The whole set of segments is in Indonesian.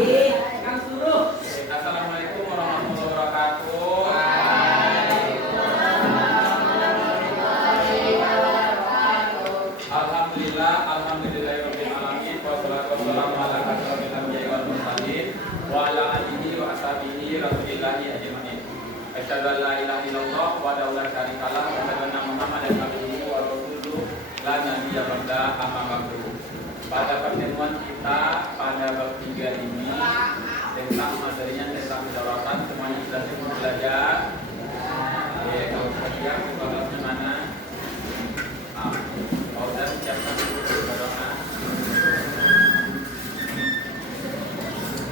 Assalamualaikum warahmatullahi wabarakatuh. Alhamdulillah, alhamdulillahirabbil alamin. Wassalatu wassalamu ala asyrofil anbiya'i wal mursalin wa ala alihi wa ashabihi rasulillahi ajmain. Asyhadu an la ilaha illallah wa la syarika lah wa asyhadu anna Muhammadan abduhu wa rasuluhu la nabiyya ba'da amma ba'du. Pada pertemuan kita pada bab 3 ini tentang materinya tentang kedaruratan, semuanya sudah cukup belajar. Kalau kalian kelasnya mana? Kalau sudah siapkan dulu berdoa.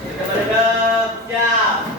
Kita berdep, siap.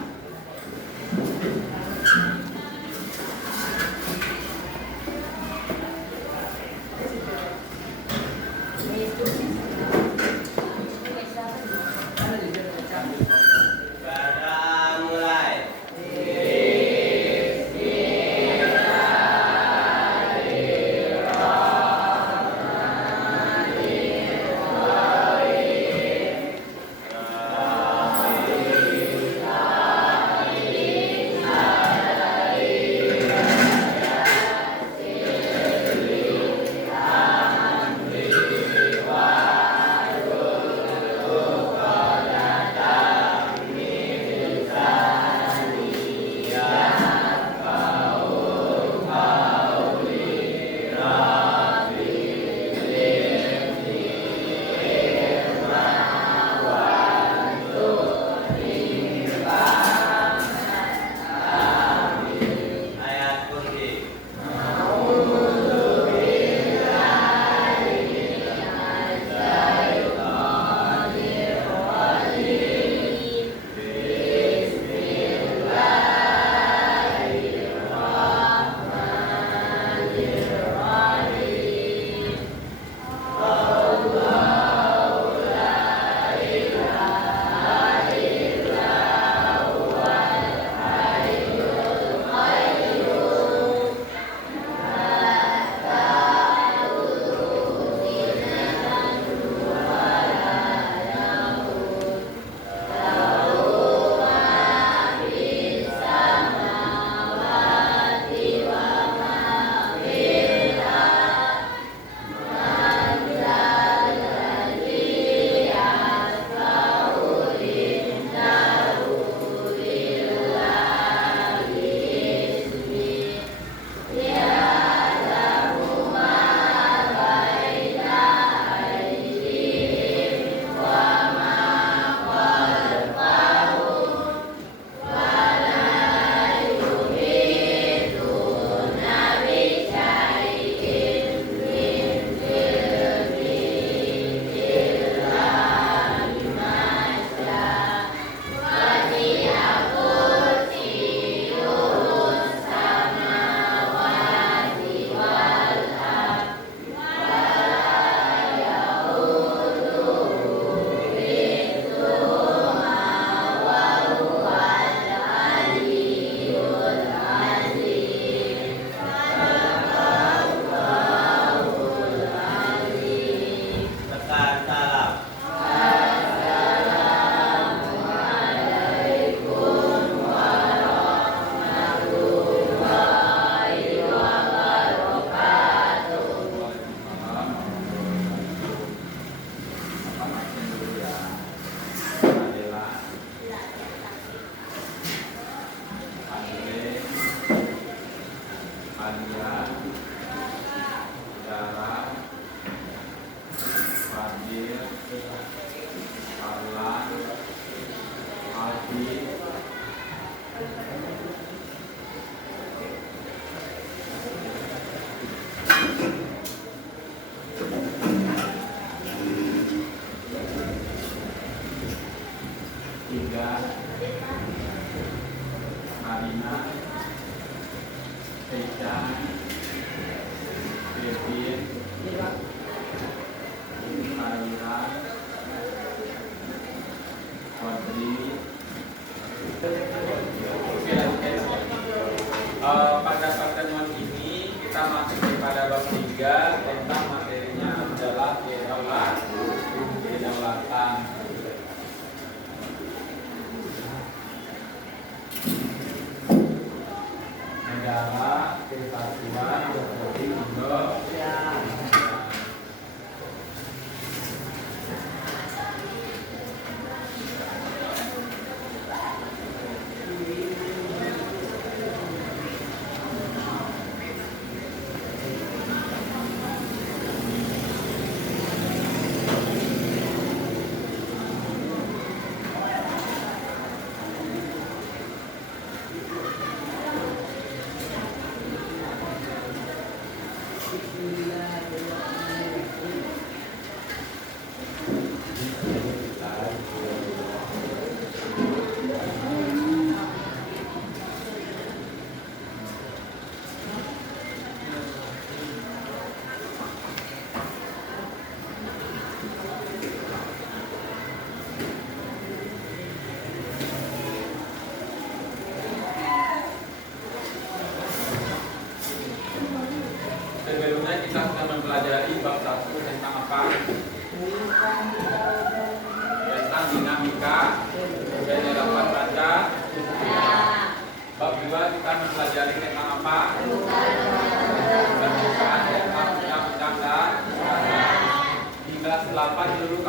Pada pertemuan ini kita masuk kepada bab 3 tentang materinya adalah kedaulatan.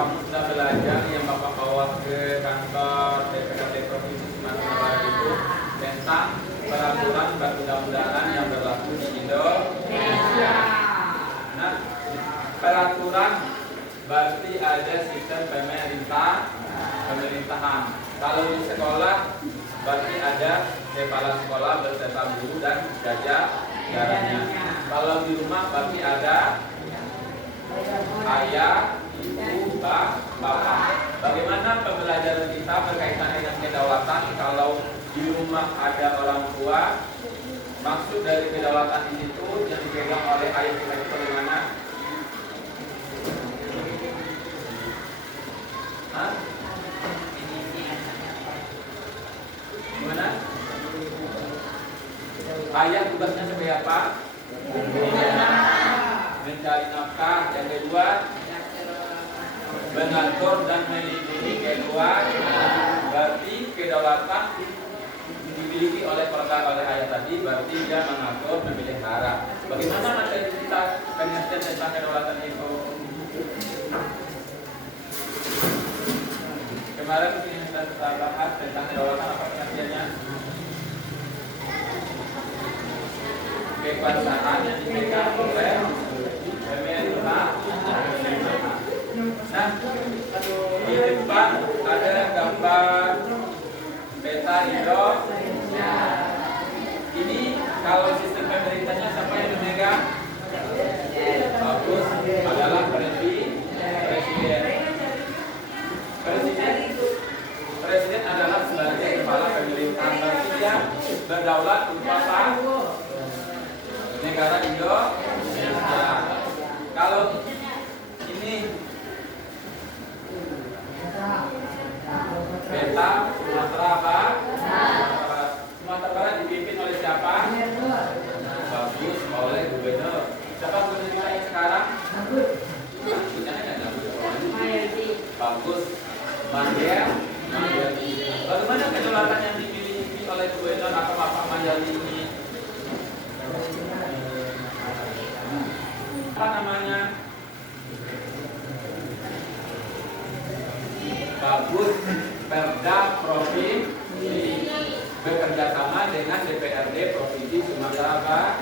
kamu sudah belajar yang Bapak bawa ke kantor DPRD Provinsi Sumatera Barat itu tentang peraturan perundang-undangan yang berlaku di Indonesia. Nah, peraturan berarti ada sistem pemerintahan. Kalau di sekolah berarti ada kepala sekolah beserta guru dan jajarannya. Kalau di rumah berarti ada ayah, ibu, bapak. Bagaimana pembelajaran kita berkaitan dengan kedaulatan? Kalau di rumah ada orang tua, maksud dari kedaulatan itu yang dipegang oleh ayah kita itu bagaimana? Hah? Gimana? Ayah tugasnya sebagai apa? Mencari nafkah. Yang kedua, mengatur dan melindungi. Kedua, berarti kedaulatan dimiliki oleh ayah tadi, berarti dia mengatur, memelihara. Bagaimana materi kita pengertian tentang kedaulatan itu? Kemarin kita bahas tentang kedaulatan, apa pengertiannya? Kekuasaan yang dipegang oleh pemerintah. Nah, di depan ada gambar peta Indonesia. Ini kalau sistem pemerintahnya siapa yang memegang? Bagus, adalah presiden. Presiden adalah sebagai kepala pemerintahan, berarti dia berdaulat untuk apa? Negara Indonesia. Kalau ini peta Sumatera Barat. Sumatera Barat dipimpin oleh siapa? Bagus, oleh gubernur. Siapa gubernur kita yang sekarang? Bagus, Mandiati. Bagaimana kedaulatan yang dimiliki oleh gubernur atau Bapak Mandiati ini? Apa namanya? Bagus, Perda Provinsi bekerja sama dengan DPRD Provinsi Sumatera Barat.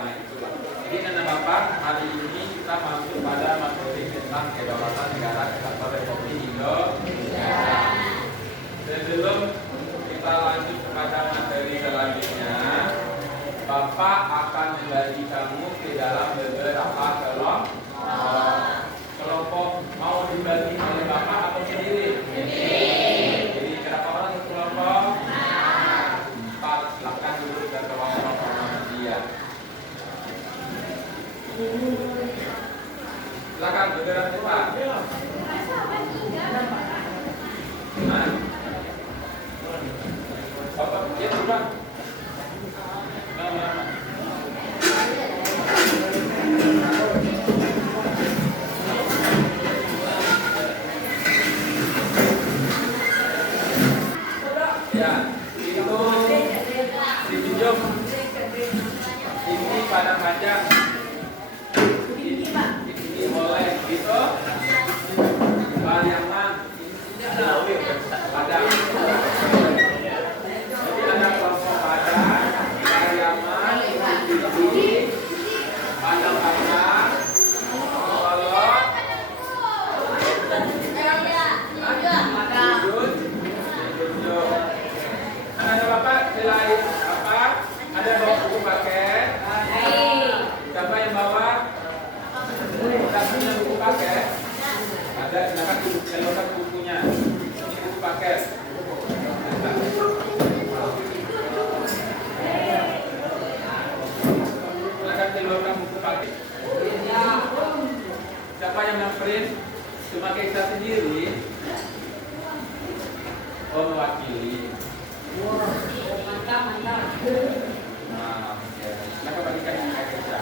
Nah, itulah. Jadi Nana Bapak, hari ini kita masuk pada materi tentang kedaulatan negara kesatuan Republik Indonesia. Sebelum kita lanjut kepada materi selanjutnya, Bapak akan membagi kamu ke dalam beberapa kelompok. Mau dibagi oleh Bapak atau sendiri? Jadi berapa orang satu kelompok? 4. Silakan duduk dan kelompok dia. Silakan bergerak cepat. Nah, Bapak dia bergerak. Ini pada panjang. Ini boleh gitu. Pariaman. Padang. Jadi ada kelompok padang, pariaman, padang padang, kolot, ada Bapak selain apa? Ada bawa buku paket. Siapa yang bawa? Kita punya buku paket. Ada, silakan keluarkan bukunya. Ini buku paket. Silakan keluarkan buku paket. Siapa yang nge-print? Cuma kita sendiri. Oh, mewakili. Mantap. Nah, silakan bagikan yang kerja.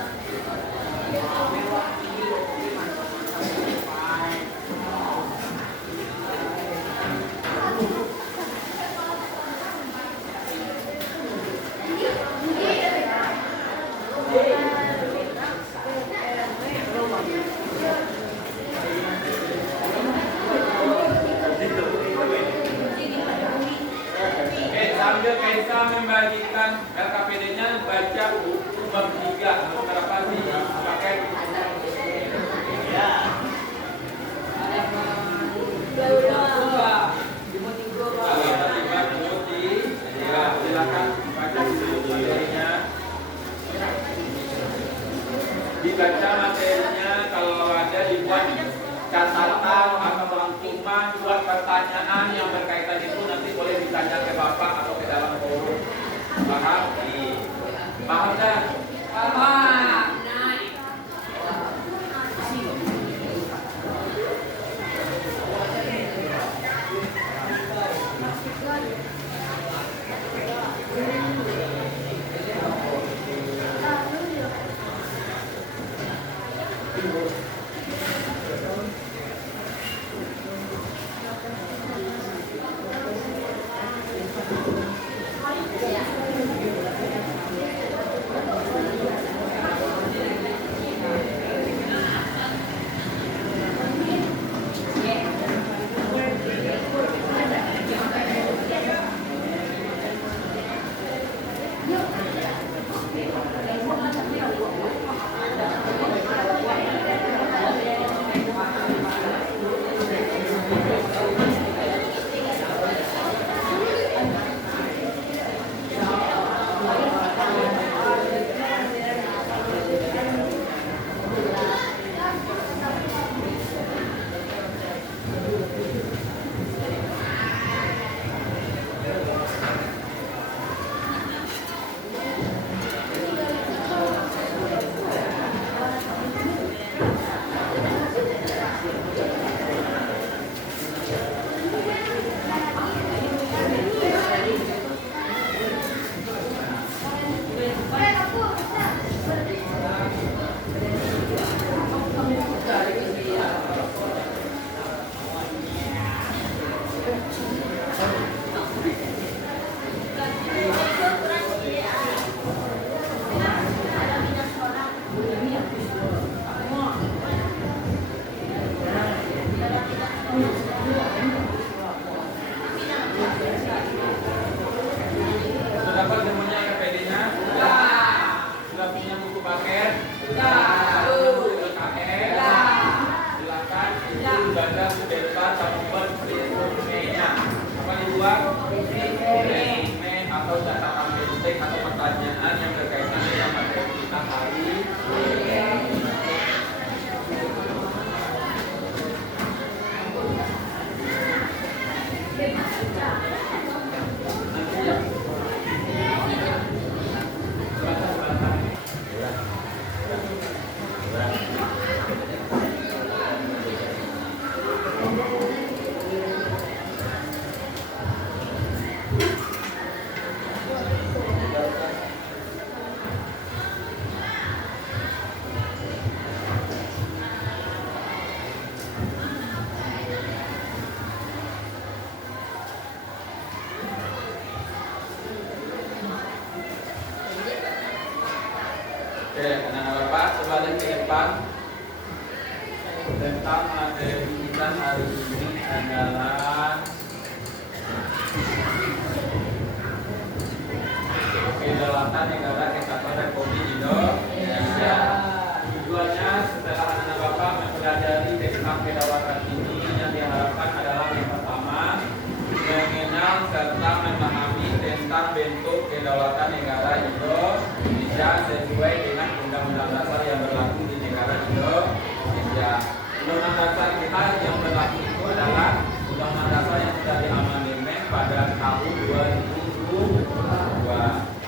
membagikan LKPD-nya baca buku bab 3 berapa sih pakai? Ya. Kalau terlibat bukti, ya silakan baca dulu materinya. Dibaca materinya, kalau ada dibuat catatan atau rangkuman, buat pertanyaan yang berkaitan itu nanti boleh ditanya ke Bapak atau ke dalam forum. Paham? Paham kan? Paham. Sudah dapat semuanya LKPD-nya? Sudah punya buku paket? Buku LKS? Silakan itu baca sebentar sampai resumenya. Apa dibuat? Resume atau catatan penting atau pertanyaan yang berkaitan dengan materi kita hari ini. Oke, anak Bapak sebalik ke depan. Tentang materi kita hari ini adalah Kedaulatan Negara Kesatuan Republik Indonesia. Tujuannya setelah anak Bapak mempelajari tentang kedaulatan ini, yang diharapkan adalah yang pertama, mengenal serta memahami tentang bentuk kedaulatan negara Indonesia sesuai dengan Undang-Undang Dasar yang berlaku di negara Indonesia. Undang-Undang Dasar kita yang berlaku itu adalah Undang-Undang Dasar yang sudah diamandemen pada tahun 2002.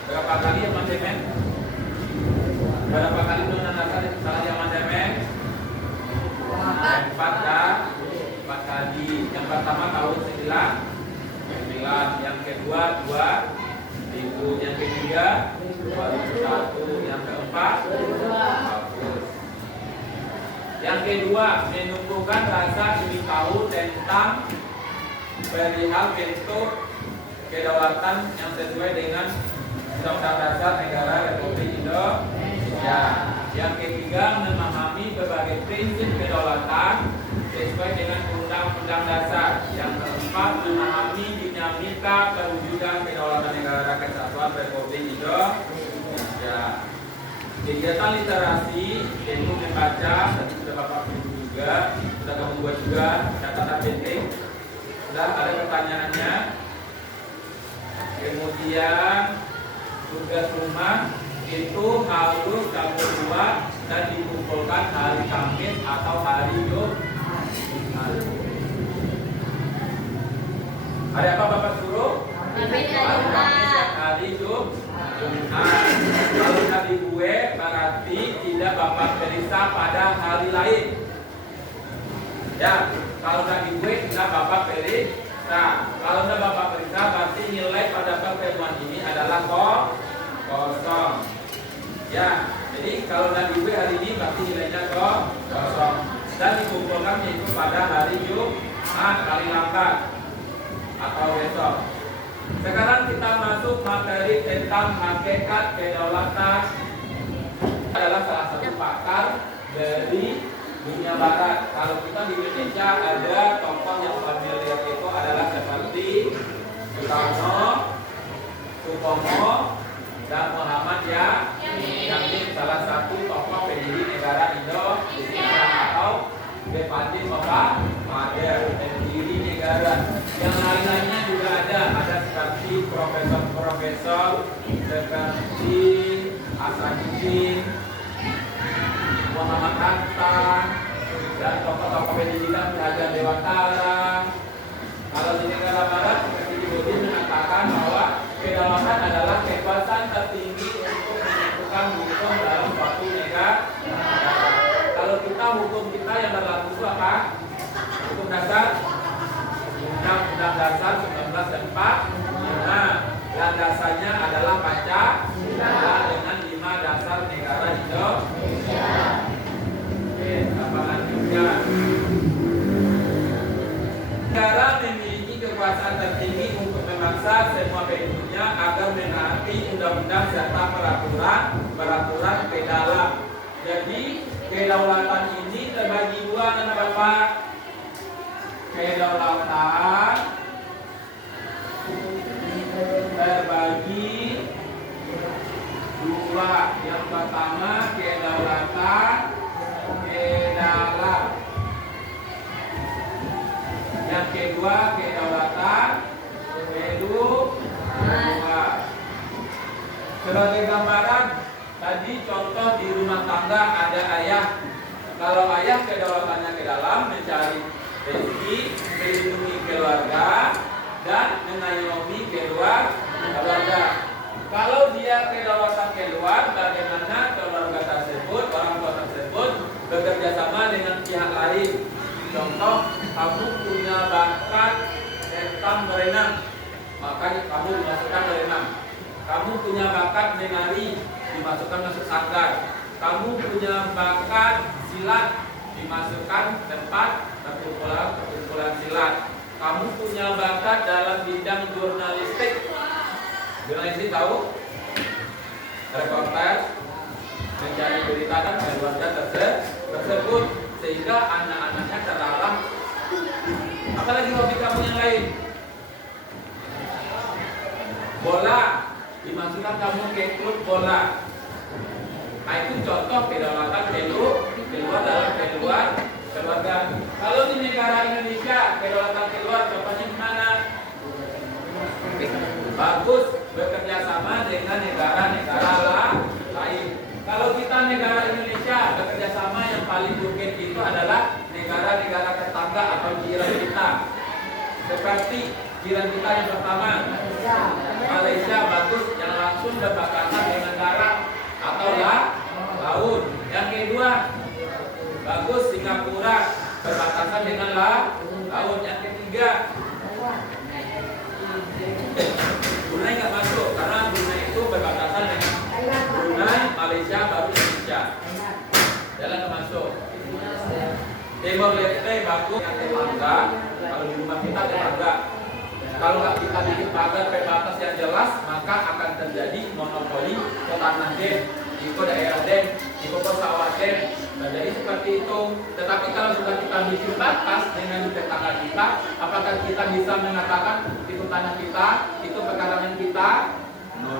Berapa kali amandemen? Berapa kali Undang-Undang Dasar telah diamandemen? 4 kali. Yang pertama tahun 9, yang kedua 2000, yang ketiga 2001, yang keempat 2000. Yang kedua, menumbuhkan rasa ingin tahu tentang perihal bentuk kedaulatan yang sesuai dengan Undang-Undang Dasar Negara Republik Indonesia. Yang ketiga, memahami berbagai prinsip kedaulatan sesuai dengan Undang-Undang Dasar. Yang keempat, Keempat, memahami dinamika perwujudan kedaulatan negara kesatuan Republik Indonesia. Kegiatan literasi yaitu membaca, tadi sudah Bapak Ibu juga, sudah kamu buat juga catatan penting. Sudah ada pertanyaannya. Kemudian tugas rumah itu harus kamu buat dan dikumpulkan hari Kamis atau hari Jumat. Hari apa Bapak suruh? Hari Kamis dan hari Jumat. Kalau tadi gue berarti tidak Bapak periksa pada hari lain. Ya, kalau tadi gue tidak Bapak periksa. Kalau tidak Bapak periksa berarti nilai pada pertemuan ini adalah kosong. Ya, jadi kalau tadi gue hari ini berarti nilainya kosong. Dan dikumpulkan itu pada hari Jumat, hari lambat atau besok. Sekarang kita masuk materi tentang hakikat kedaulatan. Adalah salah satu pakar dari dunia barat. Kalau kita di Indonesia ada tokoh yang familiar itu adalah seperti Soekarno, Supomo, dan Muhammad Yamin, salah satu tokoh pendiri negara Indonesia atau Bupati Mader, pendiri negara. Yang lain-lainnya juga ada seperti profesor-profesor seperti Hasanuddin, Muhammad Hatta, dan tokoh-tokoh pendidikan Kerajaan Dewantara. Kalau di negara barat, seperti Budin mengatakan bahwa kedaulatan adalah kekuasaan tertinggi untuk menentukan hukum dalam suatu negara. Kalau kita hukum kita yang berlaku itu apa? Hukum dasar Undang-Undang Dasar 1945. Landasannya adalah Pancasila dengan 5 dasar negara Indonesia. Oke, apa lanjutnya? Negara memiliki kekuasaan tertinggi untuk memaksa semua penduduknya agar menaati undang-undang serta peraturan dalam. Jadi kedaulatan ini terbagi dua, anak Bapak. Kedaulatan terbagi dua. Yang pertama kedaulatan kedalam. Yang kedua kedaulatan kedua. Sebagai gambaran, tadi contoh di rumah tangga ada ayah. Kalau ayah kedaulatannya ke dalam, mencari rezeki, melindungi keluarga, dan mengayomi keluarga. Kalau dia kedaulatan keluar, bagaimana keluarga tersebut, orang tua tersebut bekerja sama dengan pihak lain. Contoh, kamu punya bakat tentang berenang, maka kamu dimasukkan berenang. Kamu punya bakat menari, dimasukkan masuk sanggar. Kamu punya bakat silat, dimasukkan tempat perkumpulan silat. Kamu punya bakat dalam bidang jurnalistik. Jurnalistik tahu? Reporter, mencari berita dan keluarga tersebut, sehingga anak-anaknya terarah. Apalagi hobi kamu yang lain? Bola, dimasukkan kamu ke klub bola. Nah, itu contoh kedaulatan keluar dalam keluarga. Kalau di negara Indonesia kedaulatan keluar, contohnya gimana? Bagus, bekerja sama dengan negara-negara lain. Kalau kita negara Indonesia bekerja sama, yang paling mungkin itu adalah negara-negara tetangga atau jiran kita. Seperti jiran kita yang pertama, Malaysia, bagus, yang langsung berbatasan dengan darat atau laut. Yang kedua, bagus, Singapura, berbatasan dengan laut. Yang ketiga, Brunei nggak masuk karena Brunei itu berbatasan dengan Brunei, Malaysia, baru Indonesia. Jalan nggak masuk. Timor Leste bagus yang tetangga. Kalau di rumah kita tetangga. Kalau nggak kita bikin pagar pembatas yang jelas, maka akan terjadi monopoli ke tanah den, ke daerah den, ke sawah den. Jadi seperti itu. Tetapi kalau sudah kita bikin batas dengan tetangga kita, apakah kita bisa itu tanah kita, itu pekarangan kita. No.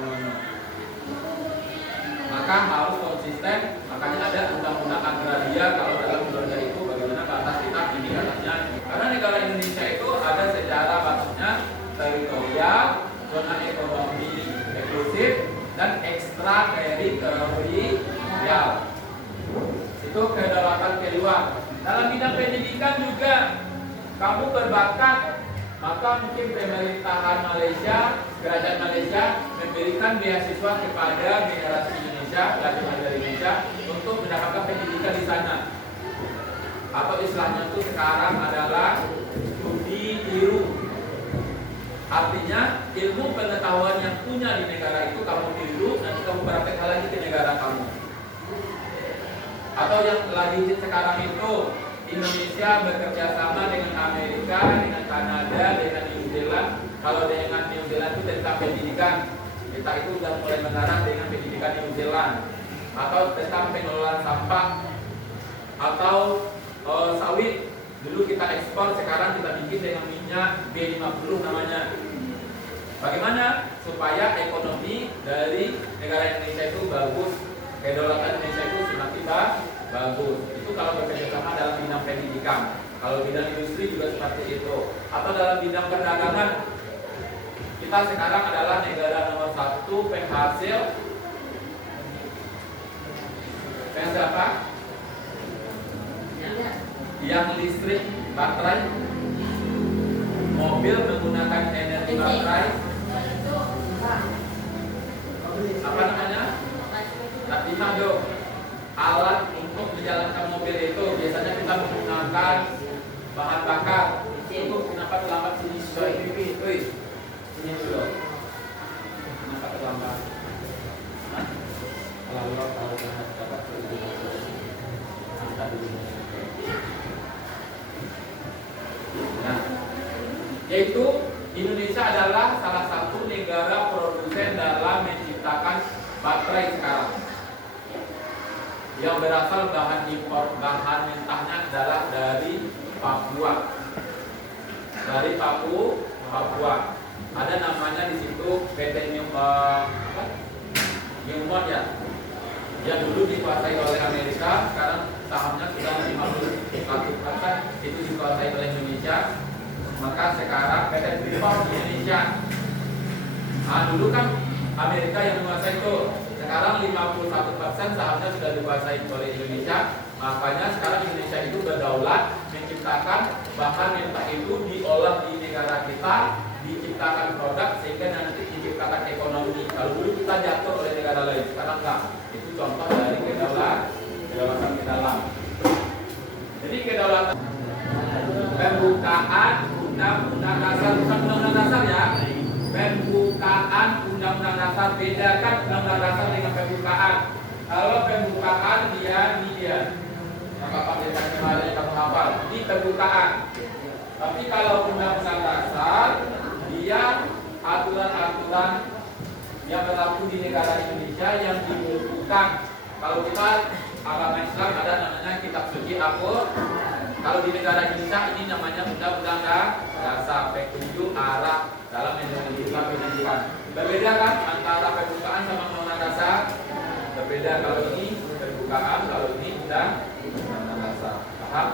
Maka harus konsisten. Makanya ada undang-undang agraria. Kalau dalam undang-undang itu bagaimana batas kita ini batasnya. Karena negara Indonesia itu ada sejarah batasnya teritorial, zona ekonomi eksklusif, dan ekstra teritorial. Itu kedaulatan kedua. Dalam bidang pendidikan juga kamu berbakat, maka mungkin pemerintahan Malaysia, kerajaan Malaysia memberikan beasiswa kepada generasi Indonesia, pelajar Indonesia untuk mendapatkan pendidikan di sana. Atau istilahnya itu sekarang adalah studi tiru. Artinya ilmu pengetahuan yang punya di negara itu kamu tiru, nanti kamu praktekkan lagi ke negara kamu. Atau yang lagi sekarang itu Indonesia bekerja sama dengan Amerika, dengan Kanada, dengan New Zealand. Kalau dengan New Zealand itu tentang pendidikan, kita itu sudah mulai mengarah dengan pendidikan New Zealand. Atau tentang pengelolaan sampah, atau sawit. Dulu kita ekspor, sekarang kita bikin dengan minyak B50 namanya. Bagaimana supaya ekonomi dari negara Indonesia itu bagus, kedaulatan Indonesia itu semakin bagus. Itu kalau bekerja sama dalam bidang pendidikan. Kalau bidang industri juga seperti itu. Atau dalam bidang perdagangan, kita sekarang adalah negara nomor 1 penghasil apa? Yang listrik baterai, mobil menggunakan energi baterai, apa namanya? Tapi dong, alat untuk menjalankan mobil itu biasanya kita menggunakan bahan bakar. Itu kenapa terlambat sini? Sini dulu. Kenapa terlambat? Kalau dapat angkat dulu. Nah, yaitu Indonesia adalah salah satu negara produsen dalam menciptakan baterai sekarang. Yang berasal bahan impor, bahan mentahnya adalah dari Papua. Dari Papua. Ada namanya di situ PT Newmont ya. Yang dulu dikuasai oleh Amerika, sekarang sahamnya sudah 51%, itu dikuasai oleh Indonesia. Maka sekarang PT Freeport di Indonesia. Dulu kan Amerika yang menguasai itu. Sekarang 51% sahamnya sudah dikuasai oleh Indonesia. Makanya sekarang Indonesia itu berdaulat menciptakan bahan mentah itu diolah di negara kita, diciptakan produk sehingga nanti diciptakan ekonomi. Kalau dulu kita jatuh oleh negara lain, sekarang enggak. Itu contoh dari kedaulatan ke dalam. Jadi kedaulatan pembukaan undang-undang dasar, bukan undang-undang dasar ya. Pembukaan undang-undang dasar, bedakan undang-undang dasar dengan pembukaan. Kalau pembukaan dia apa yang kamu hafal di pembukaan. Tapi kalau undang-undang dasar dia aturan-aturan yang berlaku di negara Indonesia yang dibukukan. Kalau kita agama Islam ada namanya kitab suci Al-Qur'an. Kalau di negara Indonesia ini namanya undang-undang dasar, petunjuk arah dalam menentukan pendidikan. Berbeda kan antara pembukaan sama undang-undang dasar? Berbeda, kalau ini pembukaan, kalau ini undang-undang dasar. Paham?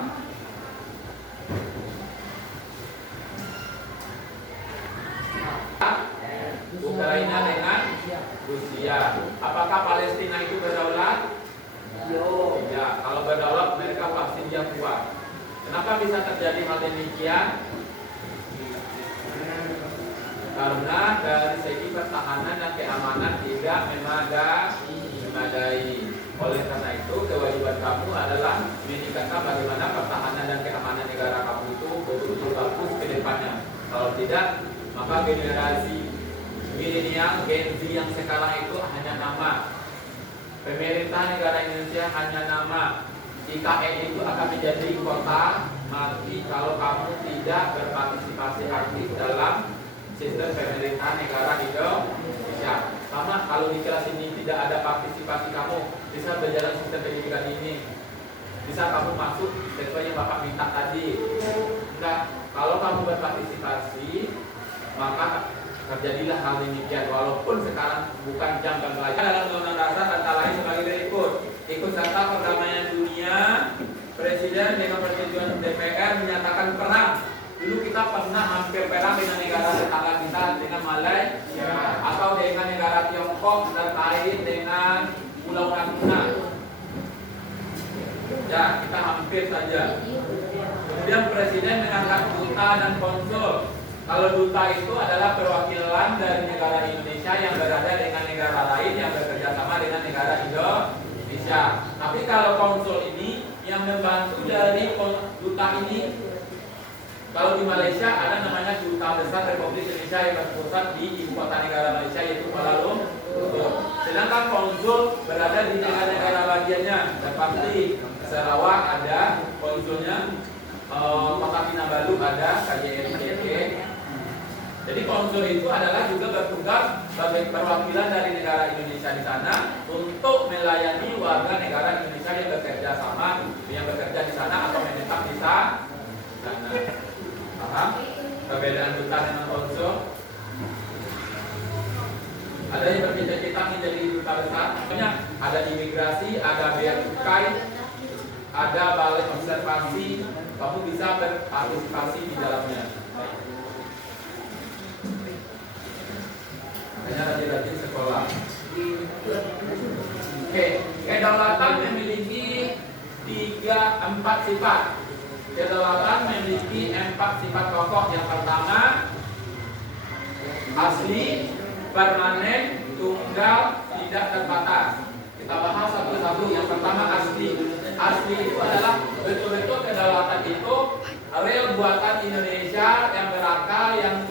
Ukraina dengan Rusia. Apakah Palestina itu berdaulat? Ya, kalau berdaulat mereka pasti dia kuat. Kenapa bisa terjadi hal demikian? Karena dari segi pertahanan dan keamanan tidak memadai. Oleh karena itu kewajiban kamu adalah meningkatkan bagaimana pertahanan dan keamanan negara kamu itu betul-betul bagus ke depannya. Kalau tidak, maka generasi milenial Gen Z yang sekarang itu hanya nama. Pemerintah negara Indonesia hanya nama. IKN itu akan menjadi kota mati kalau kamu tidak berpartisipasi aktif dalam sistem pemerintahan negara Indonesia. Sama kalau di kelas ini tidak ada partisipasi kamu, bisa berjalan sistem pendidikan ini. Bisa kamu masuk sesuai yang Bapak minta tadi. Enggak, kalau kamu berpartisipasi, maka terjadilah hal demikian. Walaupun sekarang bukan jam dan pelajaran dalam undang-undang dasar antara lain sebagai berikut: ikut serta perdamaian dunia. Presiden dengan persetujuan DPR menyatakan perang. Dulu kita pernah hampir perang dengan negara tetangga kita, dengan Malaysia atau dengan negara Tiongkok terkait dengan Pulau Natuna. Ya, kita hampir saja. Kemudian Presiden mengangkat duta dan konsul. Kalau duta itu adalah perwakilan dari negara Indonesia yang berada dengan negara lain yang bekerja sama dengan negara Indonesia. Tapi kalau konsul ini yang membantu dari duta ini, kalau di Malaysia ada namanya Duta Besar Republik Indonesia yang berpusat di ibu kota negara Malaysia yaitu Kuala Lumpur. Sedangkan konsul berada di negara-negara bagiannya, seperti Sarawak ada konsulnya, Kota Kinabalu ada KJMJK. Jadi konsul itu adalah juga bertugas sebagai perwakilan dari negara Indonesia di sana untuk melayani warga negara Indonesia yang bekerja sama, yang bekerja di sana atau menetap di sana. Paham? Perbedaan duta dengan konsul? Ada yang bercita-cita menjadi duta besar. Contohnya ada imigrasi, ada bea cukai, ada balai observasi. Kamu bisa berpartisipasi di dalamnya. Makanya rajin-rajin sekolah. Oke, kedaulatan memiliki 4 sifat. Kedaulatan memiliki 4 sifat pokok. Yang pertama, asli, permanen, tunggal, tidak terbatas. Kita bahas satu-satu. Yang pertama, asli. Asli itu adalah betul-betul kedaulatan itu real buatan Indonesia yang berakal, yang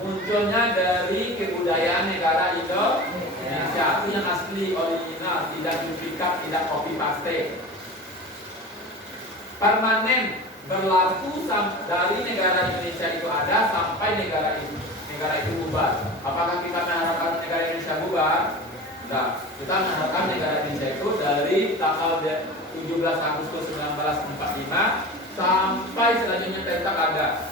munculnya dari kebudayaan negara Indonesia. Itu yang asli, original, tidak duplikat, tidak copy paste. Permanen, berlaku dari negara Indonesia itu ada sampai negara itu bubar. Apakah kita mengharapkan negara Indonesia bubar? Nah, kita mengharapkan negara Indonesia itu dari tanggal 17 Agustus 1945 sampai selanjutnya tetap ada.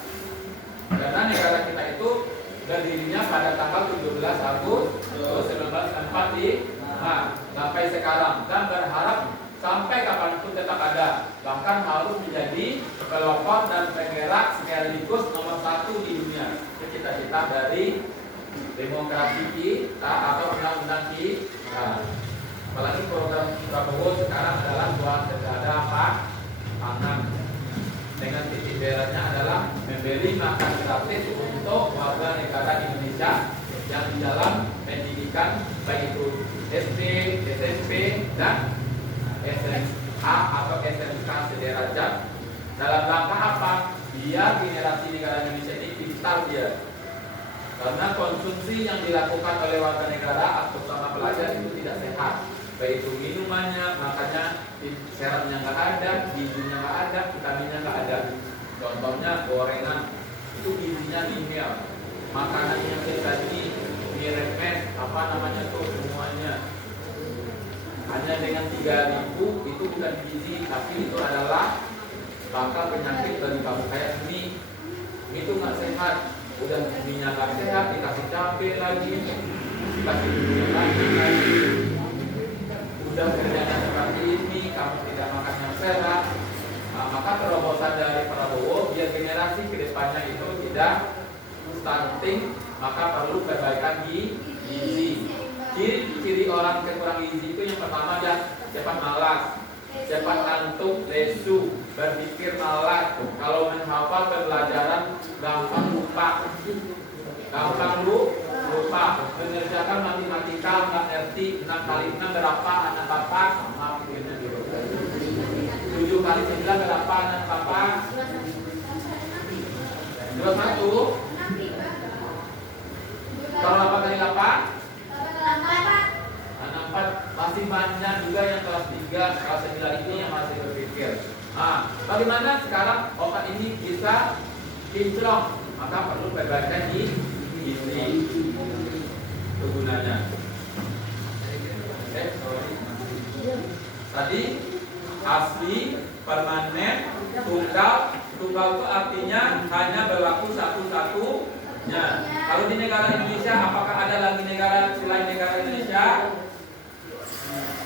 Karena negara kita itu berdirinya pada tanggal 17 Agustus 1945 sampai sekarang, dan berharap sampai kapanpun tetap ada. Bahkan harus menjadi pelopor dan penggerak sekaligus nomor 1 di dunia. Itu cita-cita dari demokrasi kita atau undang-undang kita. Apalagi program Prabowo sekarang adalah buat sejahtera pangan. Dengan titik beratnya adalah memberi makan gratis untuk warga negara Indonesia yang di dalam pendidikan, baik itu SD, SMP, dan SMA atau SMK sederajat. Dalam rangka apa? Biar generasi negara Indonesia ini pintar dia. Karena konsumsi yang dilakukan oleh warga negara atau sama pelajar itu tidak sehat. Baik itu minumannya, makanya seratnya nggak ada, gizinya nggak ada, vitaminnya nggak ada. Contohnya gorengan, itu gizinya nihil. Makanannya tadi mie remes, apa namanya tuh semuanya. Hanya dengan 3.000 itu bukan gizi, tapi itu adalah bakal penyakit bagi kamu. Kayak mie itu nggak sehat. Udah minyak nggak sehat, dikasih cabai lagi, dikasih minyak lagi. Udah kerjanya seperti ini, kamu tidak makan yang sehat. Maka terobosan dari Prabowo biar generasi kedepannya itu tidak stunting, maka perlu perbaikan gizi. Ciri-ciri orang kekurang gizi itu yang pertama adalah cepat malas, cepat ngantuk, lesu, berpikir malas. Kalau menghafal pembelajaran gampang lupa, mengerjakan matematika nggak ngerti. 6 kali 6 berapa? Anak bapak, maaf begini dulu. 7 kali 9 berapa? Anak bapak 21. Kalau 8 kali 8? Anak 4. Masih banyak juga yang kelas 3, kelas 9 ini yang masih berpikir. Bagaimana sekarang otak ini bisa kinclong? Maka perlu perbaikan gizi. Itu gunanya. Tadi asli, permanen, tunggal. Tunggal itu artinya hanya berlaku satu Ya. Kalau di negara Indonesia, apakah ada lagi negara selain negara Indonesia?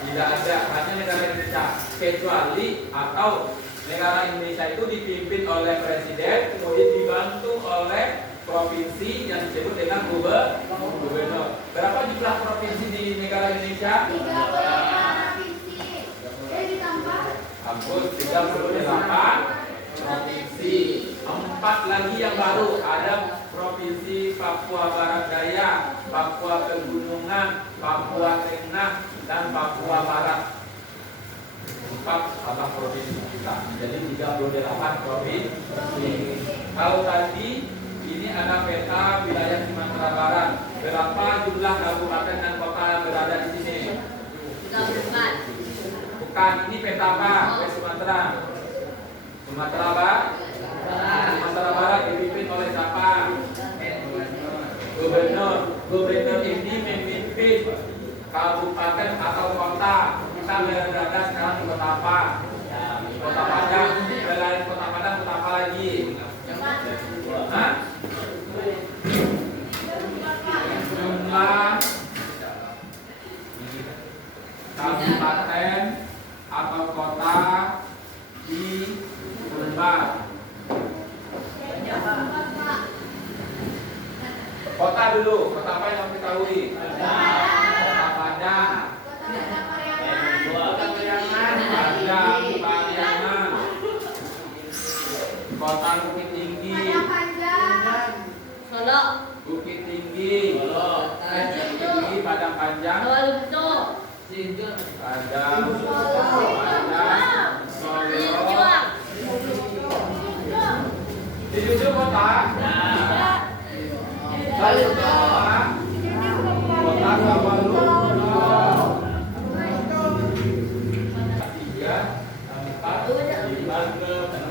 Tidak ada, hanya negara Indonesia. Kecuali atau negara Indonesia itu dipimpin oleh presiden, kemudian dibantu oleh provinsi yang disebut dengan gubernur. Berapa jumlah provinsi di negara Indonesia? 38 provinsi. Hapus 38 provinsi. 4 lagi yang baru, ada provinsi Papua Barat Daya, Papua Pegunungan, Papua Tengah, dan Papua Barat. 4 adalah provinsi kita. Jadi 38 provinsi. Kalau tadi ini ada peta wilayah Sumatera Barat. Berapa jumlah kabupaten dan kota yang berada di sini? 34. Bukan, ini peta apa? Sumatera. Sumatera Barat. Sumatera Barat dipimpin oleh siapa? Gubernur. Gubernur ini memimpin kabupaten atau kota. Kita berada sekarang di kota apa? Kota Padang. Selain kota Padang, kota apa lagi? Hah? Jumlah kabupaten atau kota di Sumbar. Kota dulu, kota apa yang diketahui? Kota Padang. Padang, Pariaman. Kota Bukit Tinggi. Solo. Bukit Tinggi. Bukit Tinggi, Padang Panjang. Padang, Solo. Di tujuh kota. Lalu kota Kawalu. 3, 4, 5, 6.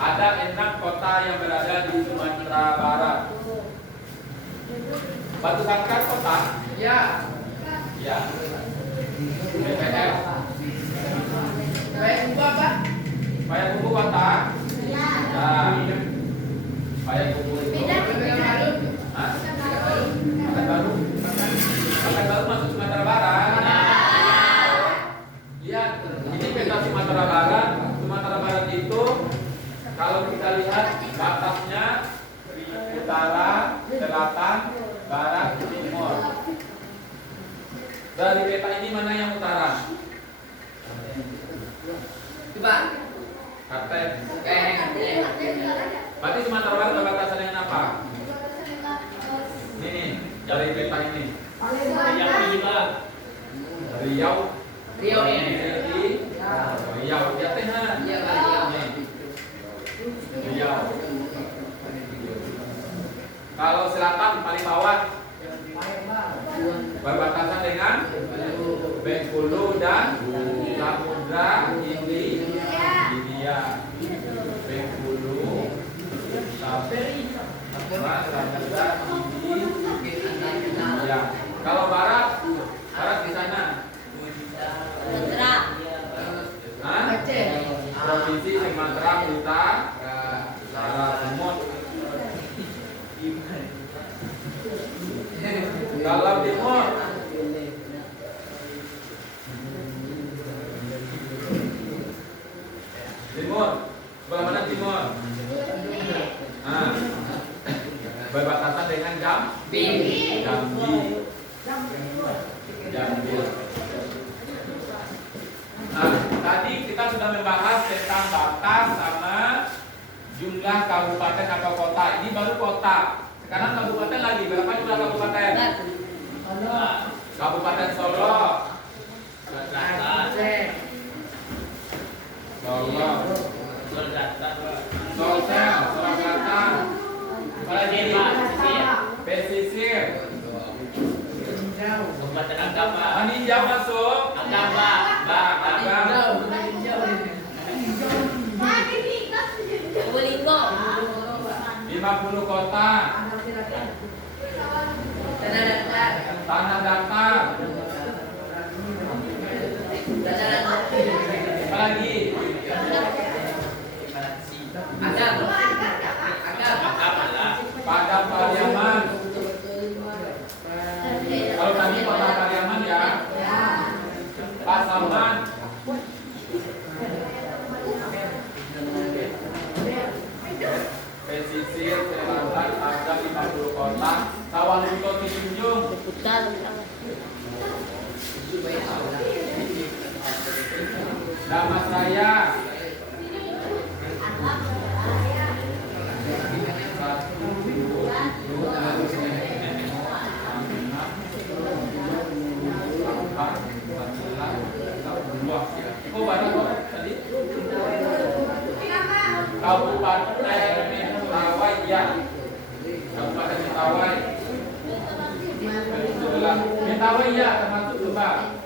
Ada 6 kota yang berada di Sumatera Barat. Batu Sangkar kota? Ya. Ya. BPF. Payakumbuh kota? Ya. Payakumbuh itu. Hah? Pekanbaru. Pekanbaru masuk Sumatera Barat. Lihat, ini peta Sumatera Barat. Sumatera Barat itu kalau kita lihat batasnya utara, selatan, barat, timur. Dari peta ini mana yang utara? Coba. Kartet. Berarti Sumatera Barat berbatasan dengan apa? Ini nih, dari peta ini. Riau. Riau ini. Riau, ya tengah. Riau. Kalau selatan paling bawah berbatasan dengan Bengkulu dan Samudra Hindia. Bengkulu, Samudra Hindia. Kalau barat di sana. Provinsi Sumatera Utara, Sumut. Kalau timur, sebelah mana timur? Berbatasan dengan Jambi. Nah, tadi kita sudah membahas tentang batas sama jumlah kabupaten atau kota. Ini baru kota. Sekarang kabupaten lagi. Berapa jumlah kabupaten? Kabupaten Solo. Sulsel, Selatan. Pesisir. Meninjau masuk. Probolinggo. 50 kota. Tanah datar. Apa lagi? Padang Sawah lunto dijunjung. Damas raya. Kok barang kok tadi? Kabupaten Mentawai ya. Kabupaten Mentawai. Mentawai ya termasuk coba.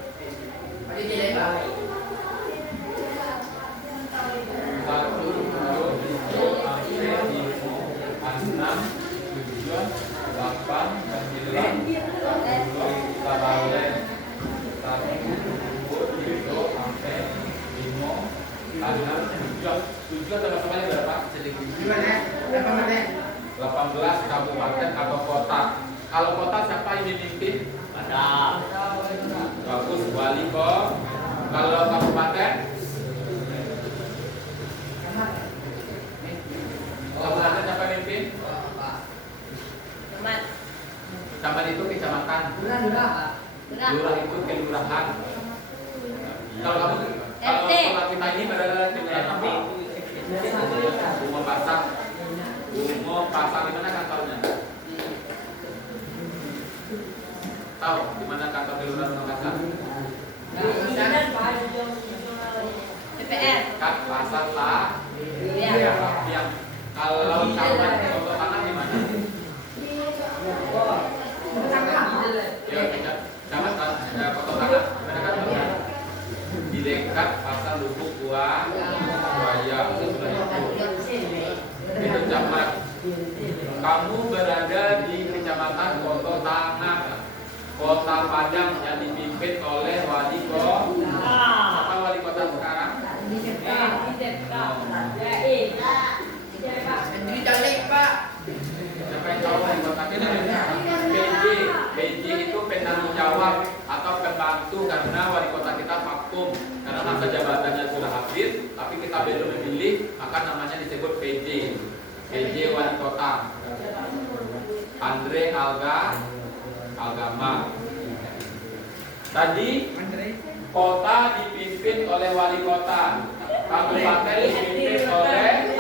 Satu, dua, tiga, empat, enam, tujuh, delapan, sembilan, kita balik. Sampai 5, 6, 7 teman-temannya berapa? 18 kabupaten atau kota. Kalau kota siapa yang memimpin? Ada. Bagus, wali kok. Kalau kabupaten? Kabupaten siapa yang memimpin? Camat itu kecamatan. Lurah itu kelurahan. Kalau kamu kalau sekolah kita ini berada di kelurahan apa? Bungo Pasang. Bungo Pasang di mana kantornya? Tahu di mana kantor kelurahan Bungo Pasang? DPR. Kan Pasang lah. Yang kalau camat contoh tanah di mana? Ya, camat foto tanah di mana kantornya? Di dekat pasar Lubuk Buaya. Itu camat. Kamu berada di kecamatan Koto Tanah, Kota Padang yang dipimpin oleh wali kota. Apa wali kota sekarang? Siapa yang tahu wali kota kita? PJ itu penanggung jawab atau pembantu karena wali kota kita vakum karena masa jabatannya sudah habis, tapi kita belum memilih, maka namanya disebut PJ. PJ wali kota. Andre Agama. Tadi kota dipimpin oleh wali kota, kabupaten dipimpin oleh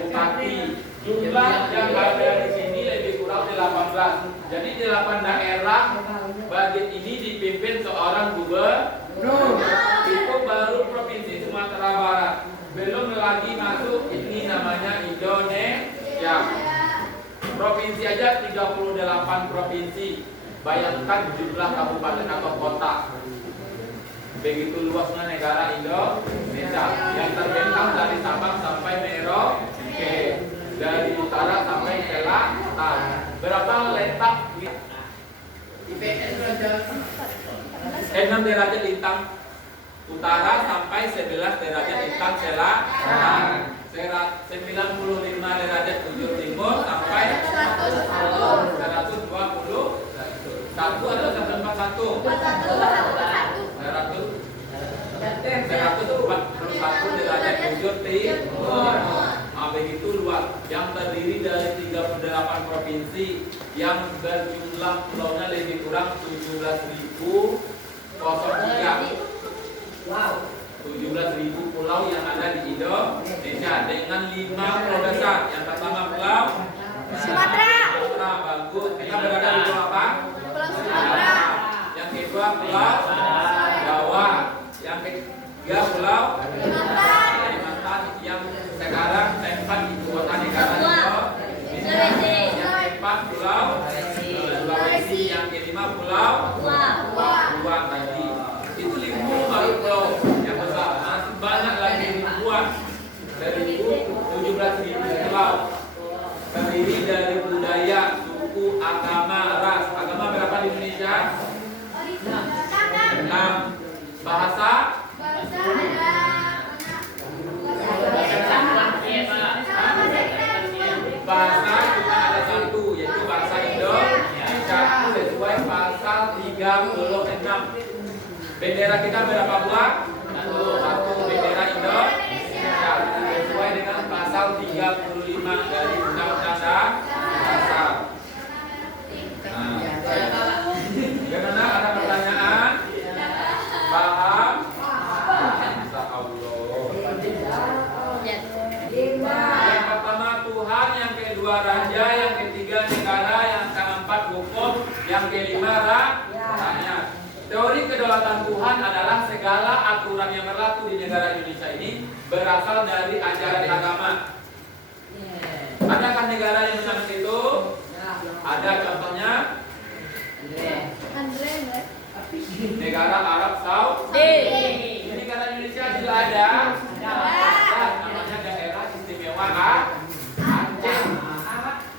bupati. Jumlah yang ada di sini lebih kurang 18. Jadi 8 daerah bagian ini dipimpin seorang gubernur. Itu baru provinsi Sumatera Barat. Belum lagi masuk ini namanya Indonesia. Provinsi aja 38 provinsi. Bayangkan jumlah kabupaten atau kota. Begitu luasnya negara Indonesia yang terbentang dari Sabang sampai Merauke, dari utara sampai selatan. Berapa letak? 6 derajat lintang utara sampai 11 derajat lintang selatan. 95 derajat ujung timur sampai 120. Satu atau 141? 141 derajat ujung timur. Nah, begitu luas. Yang terdiri dari 38 provinsi yang berjumlah pulaunya lebih kurang 17.003. Wow. 17.000 pulau yang ada di Indonesia dengan 5 pulau besar. Yang pertama pulau Sumatera. Bagus. Kita berada di pulau apa? Pulau Sumatera. Yang kedua pulau Jawa. Yang ketiga pulau Kalimantan. Yang sekarang tempat ibu kota negara Indonesia. Yang keempat pulau Sulawesi. Yang kelima pulau Papua tadi. Itu 5 baru pulau yang besar. Masih banyak lagi ribuan. 17.000 pulau. Terdiri dari budaya, suku, agama, ras. Agama berapa di Indonesia? 6. Bahasa? Bahasa cuma ada satu, yaitu bahasa Indonesia. Sesuai pasal 36. Bendera kita berapa buah? Satu. Bendera Indonesia sesuai dengan pasal 35 dari Undang-Undang Dasar. Yang kelima rakyat. Teori kedaulatan Tuhan adalah segala aturan yang berlaku di negara Indonesia ini berasal dari ajaran agama. Adakah negara yang menang itu? Ada, contohnya negara Arab Saudi. Di negara Indonesia juga ada. Namanya daerah istimewa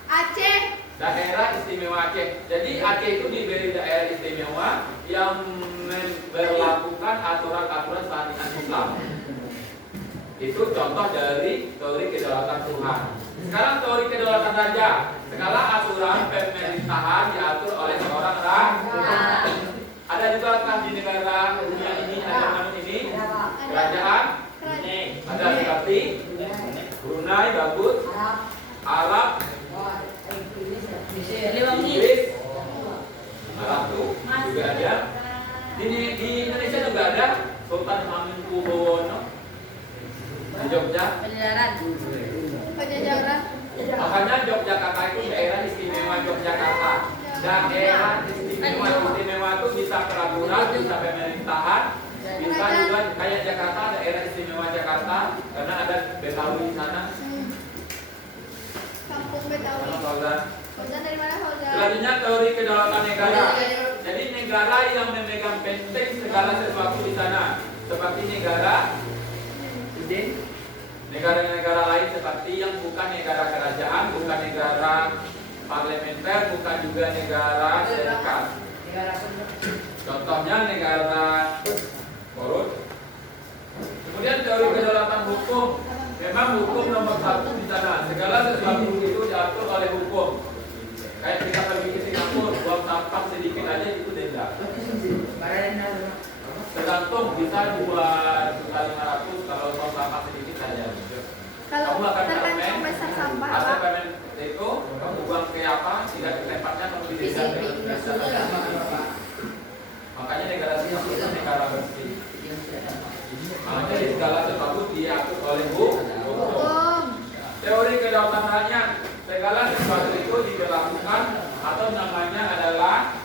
Aceh. Daerah istimewa Aceh. Jadi Aceh itu diberi daerah istimewa yang memberlakukan aturan-aturan syariat Islam. Itu contoh dari teori kedaulatan Tuhan. Sekarang teori kedaulatan raja. Segala aturan pemerintahan diatur oleh seorang raja. Ada juga kan di negara dunia ini, ada mana ini? Kerajaan. Ada seperti Brunei, bagus. Arab, Inggris, Arab juga ada. Di Indonesia juga ada Sultan Hamengkubuwono di Jogja. Pajajaran. Makanya Yogyakarta itu daerah istimewa Yogyakarta. Daerah istimewa itu bisa peraturan, bisa pemerintahan, bisa juga kayak Jakarta, daerah istimewa Jakarta karena ada Betawi di sana. Kampung Betawi. Fauzan dari mana Fauzan? Selanjutnya teori kedaulatan negara. Jadi negara yang memegang penting segala sesuatu di sana, seperti negara lain seperti yang bukan negara kerajaan, bukan negara parlementer, bukan juga negara serikat. Contohnya negara korut. Kemudian teori kedaulatan hukum. Memang hukum nomor satu di sana. Segala sesuatu itu diatur oleh hukum. Kayak kita pergi ke Singapura, buang sampah sedikit aja itu denda. Tergantung bisa 2.500 kalau buang sampah sedikit saja. Kalau Kamu akan tergantung besar sampah, ada Pak. permen itu kamu buang ke apa? Tidak ke tempatnya kamu didenda. Makanya negara Singapura itu negara bersih. Makanya di segala sesuatu diatur oleh hukum. Teori kedaulatan rakyat. Segala sesuatu itu diberlakukan atau namanya adalah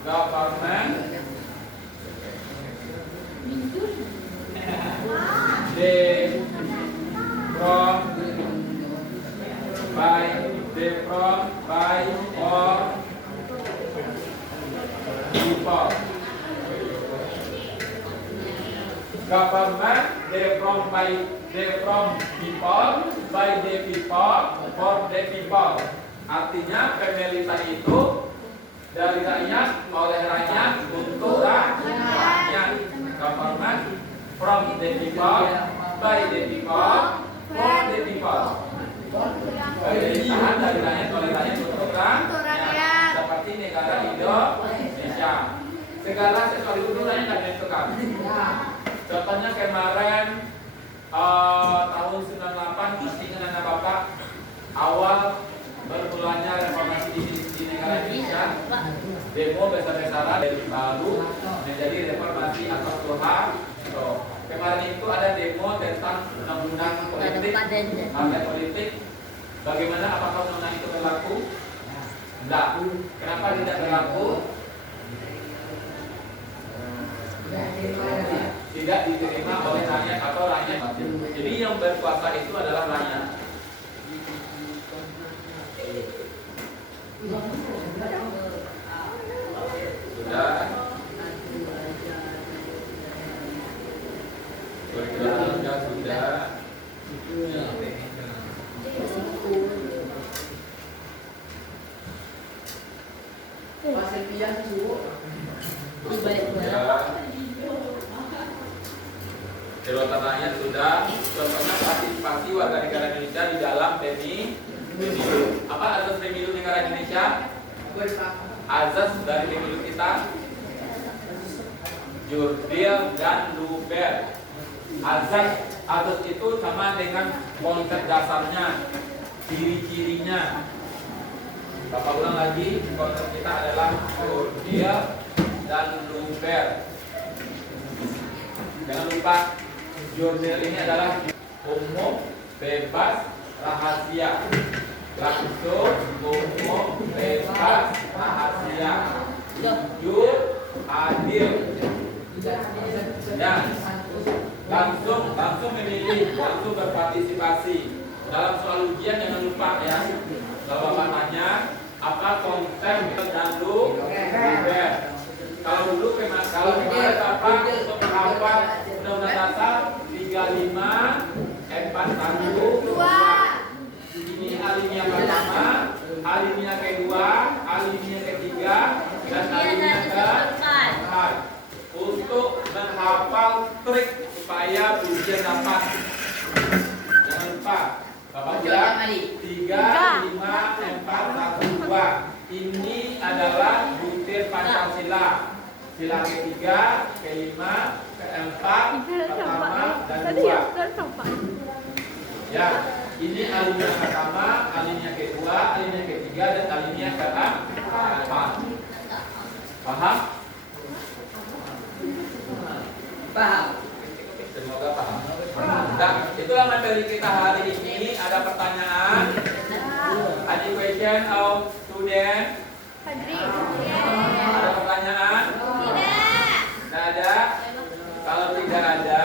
government by or people. Government from people by the people for the people. Artinya pemerintahan itu dari rakyat oleh rakyat untuk rakyat. Government from the people by the people for the people. Pemerintahan dari rakyat oleh rakyat untuk rakyat. Seperti negara Indonesia. Segala sesuatu itu rakyat dan menentukan. Contohnya kemarin tahun 98 masih ingat anak bapak awal bermulanya reformasi di negara Indonesia, demo besar-besaran dari Palu menjadi reformasi atas Tuhan. Kemarin itu ada demo tentang undang-undang politik, partai politik. Bagaimana, apakah undang-undang itu berlaku? Tidak. Kenapa tidak berlaku? Tidak diterima oleh rakyat atau rakyat. Jadi yang berkuasa itu adalah rakyat. Sudah. Berkeluarga sudah. Kedaulatan rakyat sudah. Contohnya partisipasi warga negara Indonesia di dalam pemilu. Apa azas pemilu negara Indonesia? Azas dari pemilu kita Jurdil dan Luber. Azas itu sama dengan konsep dasarnya, ciri-cirinya. Bapak ulang lagi, konsep kita adalah Jurdil dan Luber. Jangan lupa, Jurdil ini adalah umum, bebas, rahasia. Langsung, umum, bebas, rahasia. kalau ujian jangan lupa ya. Kalau Bapak tanya, apa konsep dan Luber? Kalau dulu kalau kemarin Bapak untuk menghafal Undang-Undang Dasar 35 41 ini alinea pertama, alinea kedua, alinea ketiga, dan alinea keempat. Untuk menghafal trik supaya ujian dapat. Jangan lupa, Bapak bilang 3, 5, 4, 1, 2. Ini adalah butir Pancasila. Sila ketiga, kelima, keempat, pertama, dan kedua. Ya, ini alinea pertama, alinea kedua, alinea ketiga, dan alinea keempat. Paham? Paham. Semoga paham. Nah, itulah materi kita hari ini. Ada pertanyaan? Ada question of student? Ada pertanyaan? Tidak ada. Kalau tidak ada,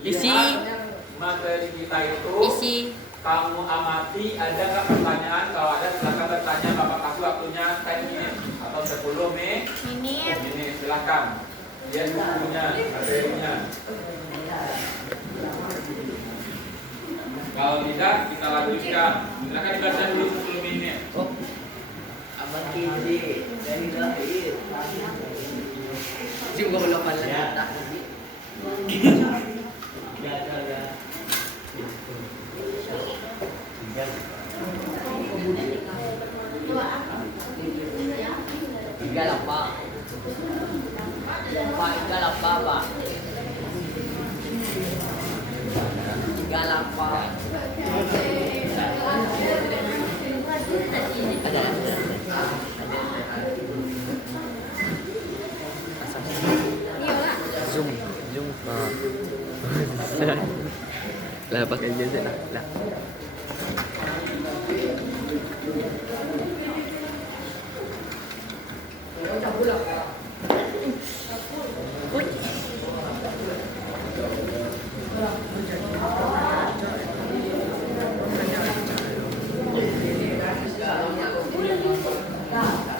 Isi. materi kita itu. Isi. Kamu amati ada nggak pertanyaan? Kalau ada silakan bertanya. Bapak kasih waktunya 10 menit atau 10 menit. Silakan. Lihat bukunya, materinya. Kalau tidak, kita lanjutkan. Silakan dibaca dulu 10 menit. Abang kiri dari lahir. Juga belum pala. Ya. Tiga lapar. Tiga lapar, Pak. Tiga lapar. Ada. Zoom lah pakai jazz lah.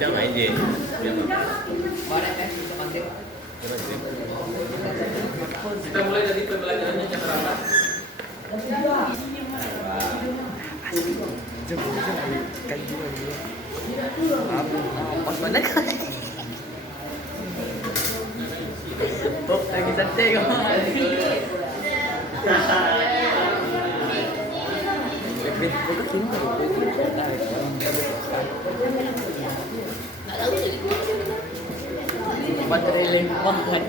Jangan main dia. Kita mulai dari pembelajarannya jam berapa? Pas mana kan? Oh, lagi santai kau. Baterai lempar kan.